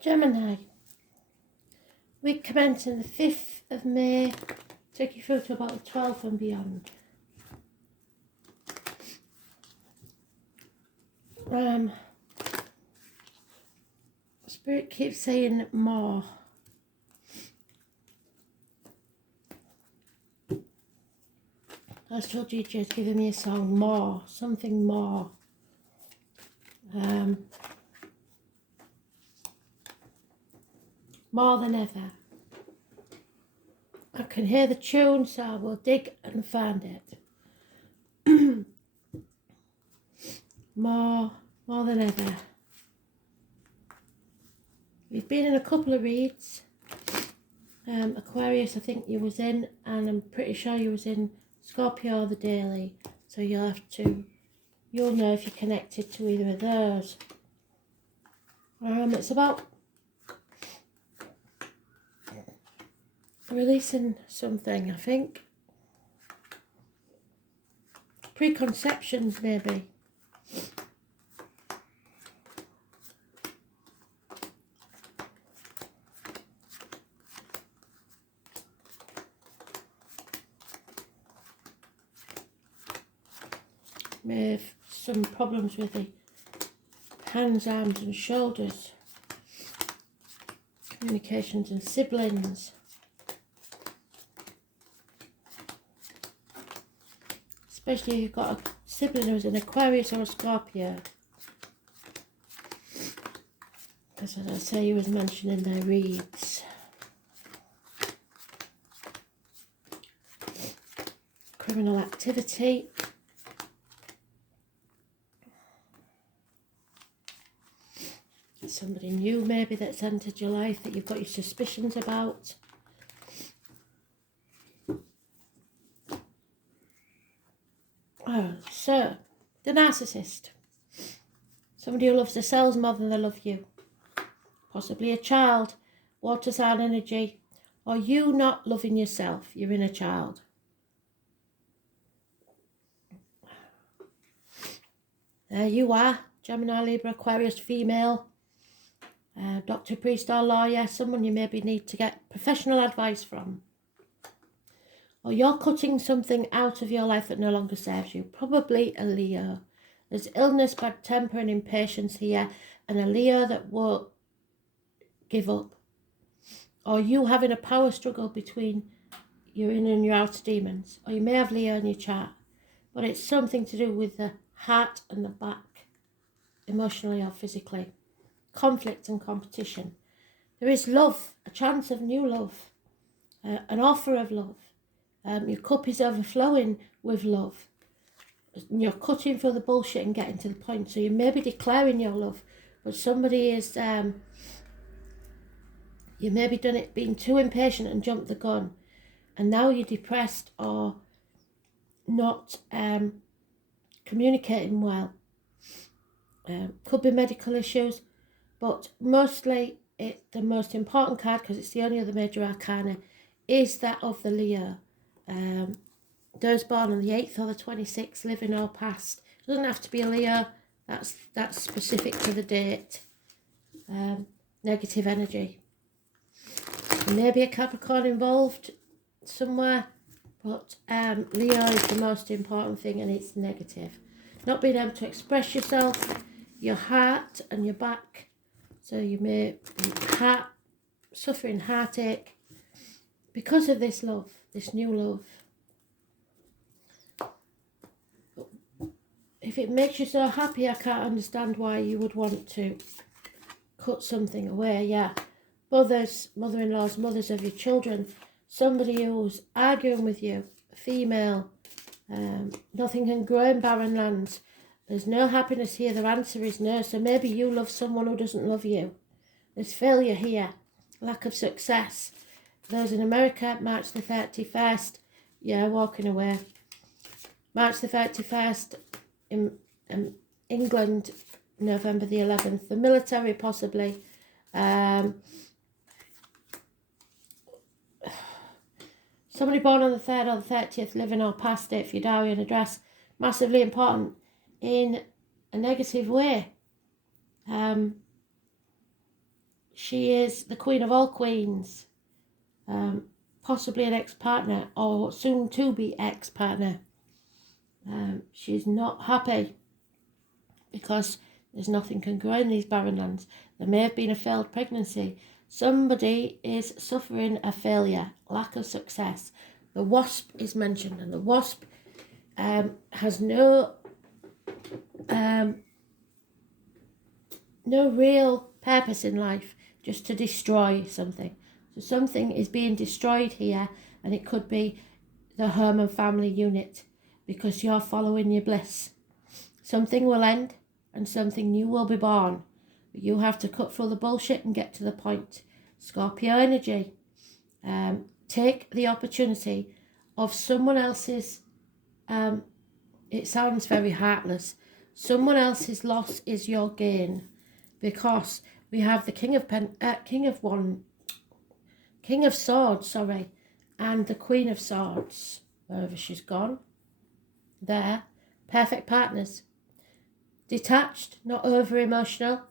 Gemini, week commencing the 5th of May, take you through to about the 12th and beyond. Spirit keeps saying more. Astral teacher is giving me a song, more, something more. More than ever. I can hear the tune, so I will dig and find it. more than ever. We've been in a couple of reads. Aquarius, I think you was in, and I'm pretty sure you was in Scorpio the daily. So you'll know if you're connected to either of those. It's about releasing something, I think. Preconceptions, maybe. May have some problems with the hands, arms and shoulders. Communications and siblings. Especially if you've got a sibling who's an Aquarius or a Scorpio. Because as I say, you was mentioning their reads. Criminal activity. Somebody new maybe that's entered your life that you've got your suspicions about. Oh, so the narcissist. Somebody who loves themselves more than they love you. Possibly a child, water sign energy, or you not loving yourself, your inner child. There you are, Gemini, Libra, Aquarius, female. Doctor, priest or lawyer, someone you maybe need to get professional advice from. Or you're cutting something out of your life that no longer serves you. Probably a Leo. There's illness, bad temper and impatience here. And a Leo that won't give up. Or you having a power struggle between your inner and your outer demons. Or you may have Leo in your chart. But it's something to do with the heart and the back. Emotionally or physically. Conflict and competition. There is love, a chance of new love, an offer of love. Your cup is overflowing with love. You're cutting through the bullshit and getting to the point. So you may be declaring your love, but somebody is, you may be done it being too impatient and jumped the gun, and now you're depressed or not communicating well. Could be medical issues. But mostly, the most important card, because it's the only other major arcana, is that of the Leo. Those born on the 8th or the 26th, living or past. It doesn't have to be a Leo. That's specific to the date. Negative energy. There may be a Capricorn involved somewhere, but Leo is the most important thing, and it's negative. Not being able to express yourself, your heart and your back. So you may be suffering heartache because of this love, this new love. If it makes you so happy, I can't understand why you would want to cut something away. Yeah, mothers, mother-in-laws, mothers of your children, somebody who's arguing with you, a female, nothing can grow in barren lands. There's no happiness here. The answer is no. So maybe you love someone who doesn't love you. There's failure here. Lack of success. Those in America, March the 31st. Yeah, walking away. March the 31st. In England, November the 11th. The military, possibly. Somebody born on the 3rd or the 30th, living or past it, for your diary and address. Massively important. In a negative way. she is the queen of all queens, possibly an ex-partner or soon to be ex-partner. She's not happy because there's nothing can grow in these barren lands. There may have been a failed pregnancy. Somebody is suffering a failure, lack of success. The wasp is mentioned, and the wasp has no real purpose in life, just to destroy something. So something is being destroyed here, and it could be the home and family unit because you're following your bliss. Something will end and something new will be born. But you have to cut through the bullshit and get to the point. Scorpio energy. Take the opportunity of someone else's, it sounds very heartless, someone else's loss is your gain, because we have the King of Swords, and the Queen of Swords, wherever she's gone. They're perfect partners. Detached, not over emotional,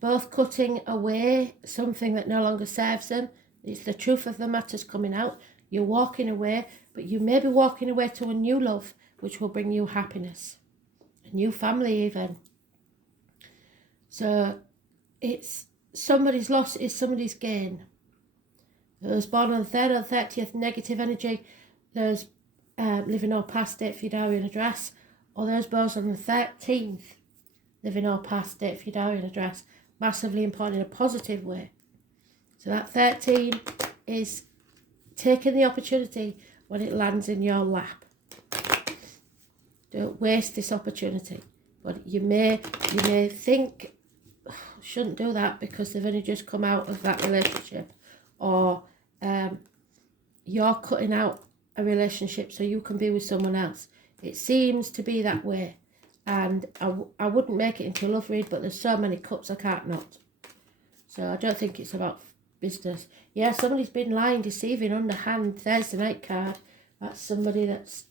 both cutting away something that no longer serves them. It's the truth of the matters coming out. You're walking away, but you may be walking away to a new love, which will bring you happiness, a new family even. So it's somebody's loss is somebody's gain. Those born on the 3rd or 30th, negative energy. Those living or past date for your diary and address. Or those born on the 13th, living or past date for your diary and address. Massively important in a positive way. So that 13 is taking the opportunity when it lands in your lap. Don't waste this opportunity. But you may think, shouldn't do that because they've only just come out of that relationship, or you're cutting out a relationship so you can be with someone else. It seems to be that way, and I wouldn't make it into a love read, but there's so many cups I can't not. So I don't think it's about business. Yeah, somebody's been lying, deceiving, underhand. Thursday night card. That's somebody that's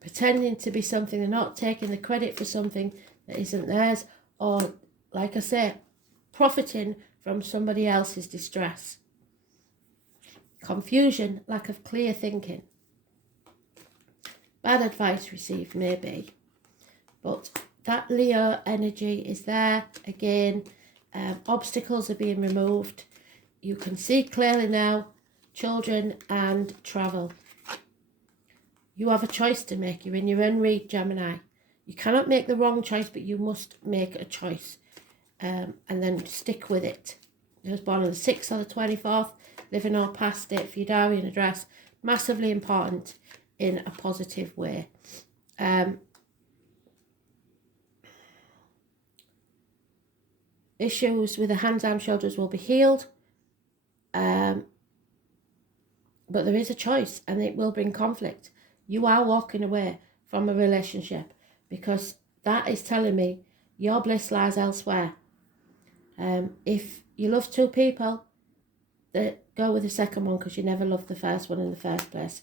pretending to be something they're not, taking the credit for something that isn't theirs, or, like I say, profiting from somebody else's distress. Confusion, lack of clear thinking. Bad advice received, maybe. But that Leo energy is there again. Obstacles are being removed. You can see clearly now. Children and travel. You have a choice to make. You're in your own read, Gemini. You cannot make the wrong choice, but you must make a choice. And then stick with it. You was born on the 6th or the 24th. Living or past date for your diary and address. Massively important in a positive way. Issues with the hands, arms, shoulders will be healed. But there is a choice, and it will bring conflict. You are walking away from a relationship because that is telling me your bliss lies elsewhere. If you love two people, go with the second one because you never loved the first one in the first place.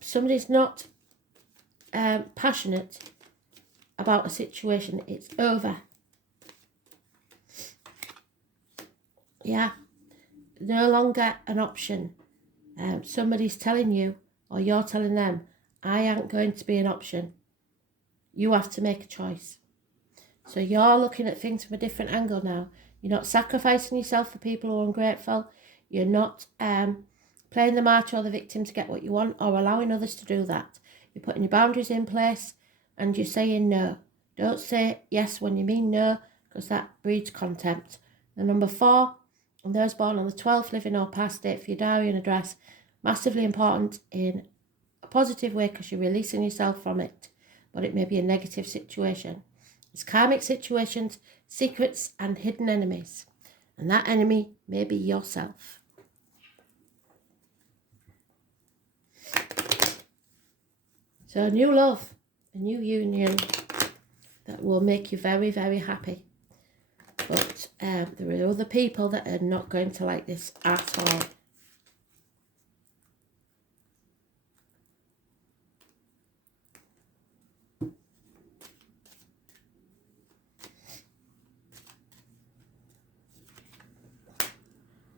Somebody's not passionate about a situation. It's over. Yeah, no longer an option. Somebody's telling you, or you're telling them, I ain't going to be an option. You have to make a choice. So you're looking at things from a different angle now. You're not sacrificing yourself for people who are ungrateful. You're not playing the martyr or the victim to get what you want, or allowing others to do that. You're putting your boundaries in place, and you're saying no. Don't say yes when you mean no, because that breeds contempt. The number 4, and those born on the 12th, living or past date for your diary and address, massively important in a positive way because you're releasing yourself from it, but it may be a negative situation. It's karmic situations, secrets and hidden enemies, and that enemy may be yourself. So a new love, a new union that will make you very, very happy. But there are other people that are not going to like this at all.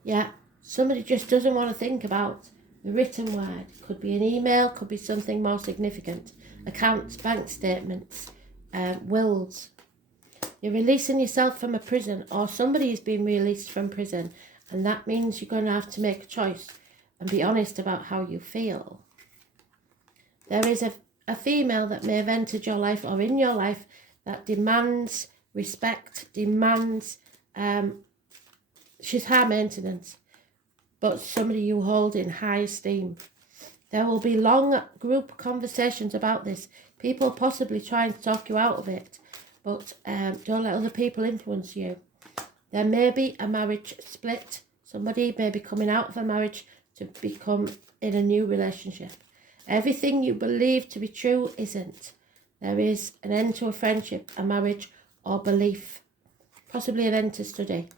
Yeah, somebody just doesn't want to think about the written word. Could be an email, could be something more significant. Accounts, bank statements, wills. You're releasing yourself from a prison, or somebody is being released from prison, and that means you're going to have to make a choice and be honest about how you feel. There is a female that may have entered your life or in your life that demands respect, demands, she's high maintenance, but somebody you hold in high esteem. There will be long group conversations about this, people possibly trying to talk you out of it, but don't let other people influence you. There may be a marriage split. Somebody may be coming out of a marriage to become in a new relationship. Everything you believe to be true isn't. There is an end to a friendship, a marriage, or belief. Possibly an end to study.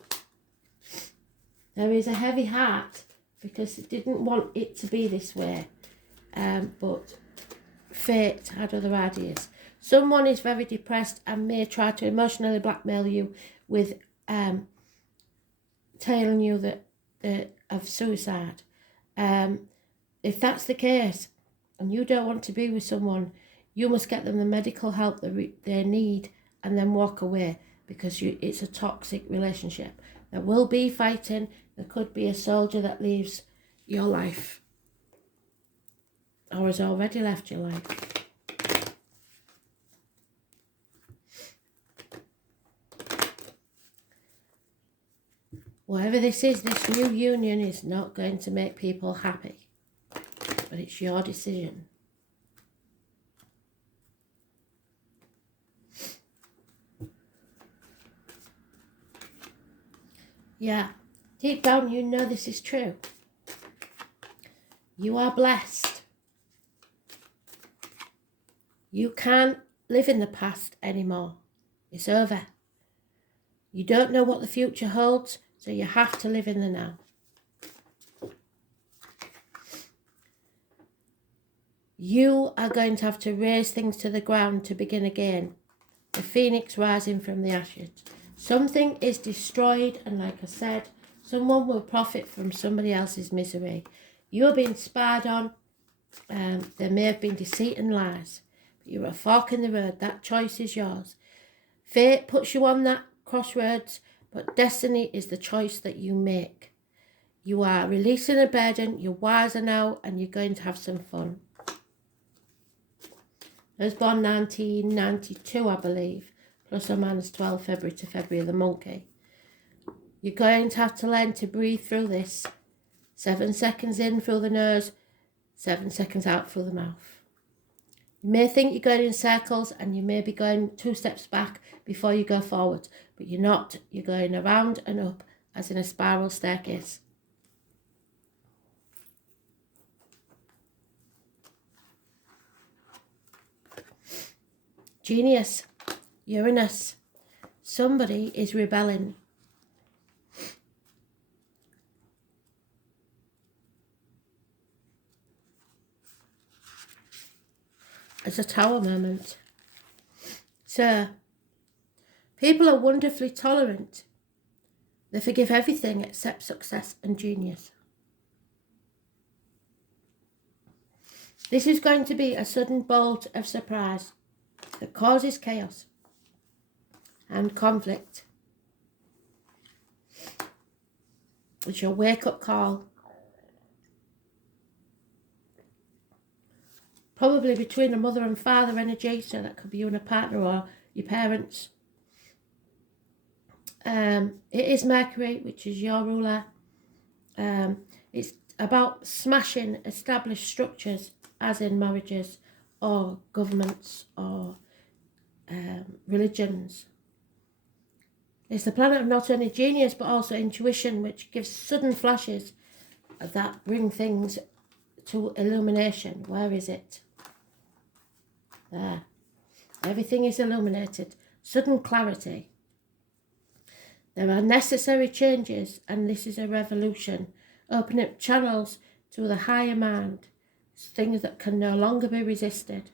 There is a heavy heart because it didn't want it to be this way. But fate had other ideas. Someone is very depressed and may try to emotionally blackmail you with telling you that of suicide. If that's the case and you don't want to be with someone, you must get them the medical help they need and then walk away, because it's a toxic relationship. There will be fighting. There could be a soldier that leaves your life or has already left your life. Whatever this is, this new union is not going to make people happy, but it's your decision. Yeah, deep down you know this is true. You are blessed. You can't live in the past anymore. It's over. You don't know what the future holds, so you have to live in the now. You are going to have to raise things to the ground to begin again. The phoenix rising from the ashes. Something is destroyed, and like I said, someone will profit from somebody else's misery. You're being spied on. There may have been deceit and lies. But you're at a fork in the road. That choice is yours. Fate puts you on that crossroads, but destiny is the choice that you make. You are releasing a burden. You're wiser now, and you're going to have some fun. I was born 1992, I believe, plus or minus 12 February to February of the monkey. You're going to have to learn to breathe through this. 7 seconds in through the nose, 7 seconds out through the mouth. You may think you're going in circles and you may be going 2 steps back before you go forward, but you're not. You're going around and up as in a spiral staircase. Genius, Uranus, somebody is rebelling. It's a tower moment. So, people are wonderfully tolerant. They forgive everything except success and genius. This is going to be a sudden bolt of surprise that causes chaos and conflict. It's your wake-up call. Probably between a mother and father energy, so that could be you and a partner or your parents. It is Mercury, which is your ruler. It's about smashing established structures, as in marriages or governments or religions. It's the planet of not only genius but also intuition, which gives sudden flashes that bring things to illumination. Where is it? There. Everything is illuminated. Sudden clarity. There are necessary changes, and this is a revolution. Opening up channels to the higher mind. Things that can no longer be resisted.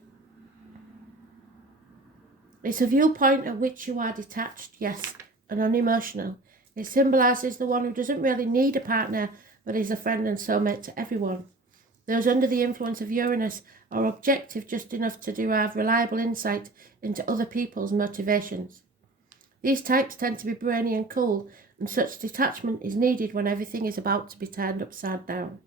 It's a viewpoint at which you are detached, yes, and unemotional. It symbolises the one who doesn't really need a partner, but is a friend and soulmate to everyone. Those under the influence of Uranus are objective just enough to derive reliable insight into other people's motivations. These types tend to be brainy and cool, and such detachment is needed when everything is about to be turned upside down.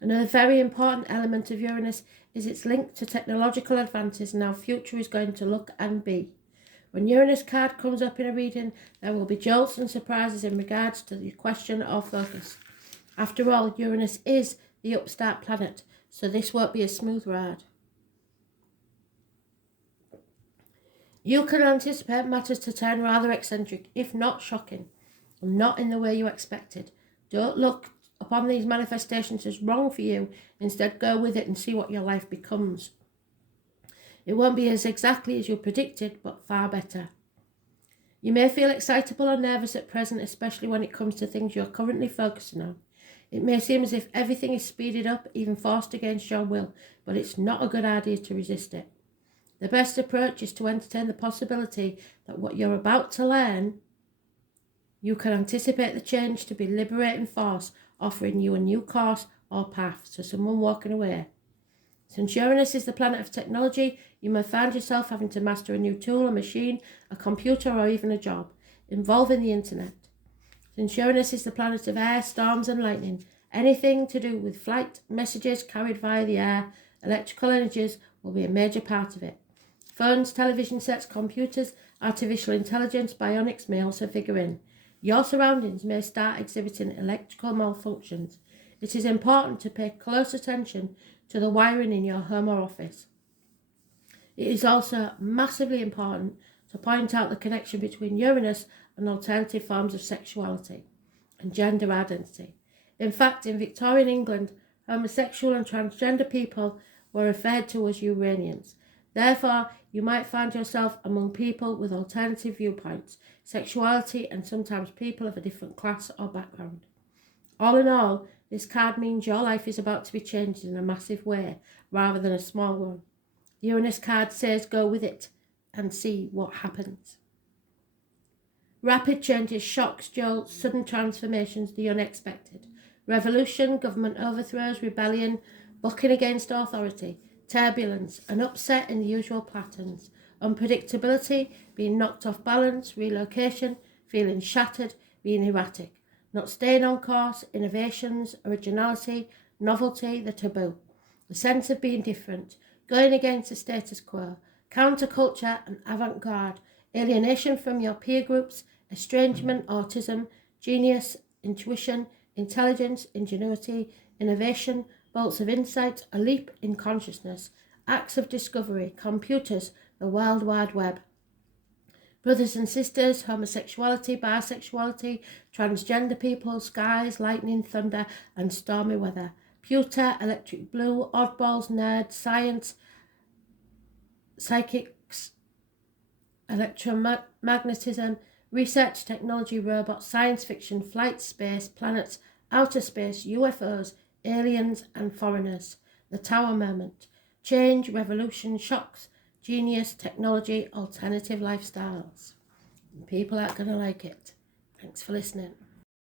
Another very important element of Uranus is its link to technological advances and how future is going to look and be. When Uranus card comes up in a reading, there will be jolts and surprises in regards to the question or focus. After all, Uranus is the upstart planet, so this won't be a smooth ride. You can anticipate matters to turn rather eccentric, if not shocking, and not in the way you expected. Don't look upon these manifestations as wrong for you. Instead, go with it and see what your life becomes. It won't be as exactly as you predicted, but far better. You may feel excitable or nervous at present, especially when it comes to things you're currently focusing on. It may seem as if everything is speeded up, even forced against your will, but it's not a good idea to resist it. The best approach is to entertain the possibility that what you're about to learn, you can anticipate the change to be liberating force, offering you a new course or path to someone walking away. Since Uranus is the planet of technology, you may find yourself having to master a new tool, a machine, a computer, or even a job involving the internet. Since Uranus is the planet of air, storms and lightning, anything to do with flight, messages carried via the air, electrical energies will be a major part of it. Phones, television sets, computers, artificial intelligence, bionics may also figure in. Your surroundings may start exhibiting electrical malfunctions. It is important to pay close attention to the wiring in your home or office. It is also massively important to point out the connection between Uranus and alternative forms of sexuality and gender identity. In fact, in Victorian England, homosexual and transgender people were referred to as Uranians. Therefore, you might find yourself among people with alternative viewpoints, sexuality, and sometimes people of a different class or background. All in all, this card means your life is about to be changed in a massive way, rather than a small one. The Uranus card says go with it and see what happens. Rapid changes, shocks, jolts, sudden transformations, the unexpected. Revolution, government overthrows, rebellion, bucking against authority, turbulence, an upset in the usual patterns, unpredictability, being knocked off balance, relocation, feeling shattered, being erratic, not staying on course, innovations, originality, novelty, the taboo, the sense of being different, going against the status quo, counterculture and avant-garde, alienation from your peer groups, estrangement, autism, genius, intuition, intelligence, ingenuity, innovation, bolts of insight, a leap in consciousness, acts of discovery, computers, the World Wide Web. Brothers and sisters, homosexuality, bisexuality, transgender people, skies, lightning, thunder, and stormy weather. Pewter, electric blue, oddballs, nerds, science, psychics, electromagnetism, research, technology, robots, science fiction, flight, space, planets, outer space, UFOs, aliens and foreigners. The Tower Moment. Change, revolution, shocks, genius, technology, alternative lifestyles. People aren't going to like it. Thanks for listening.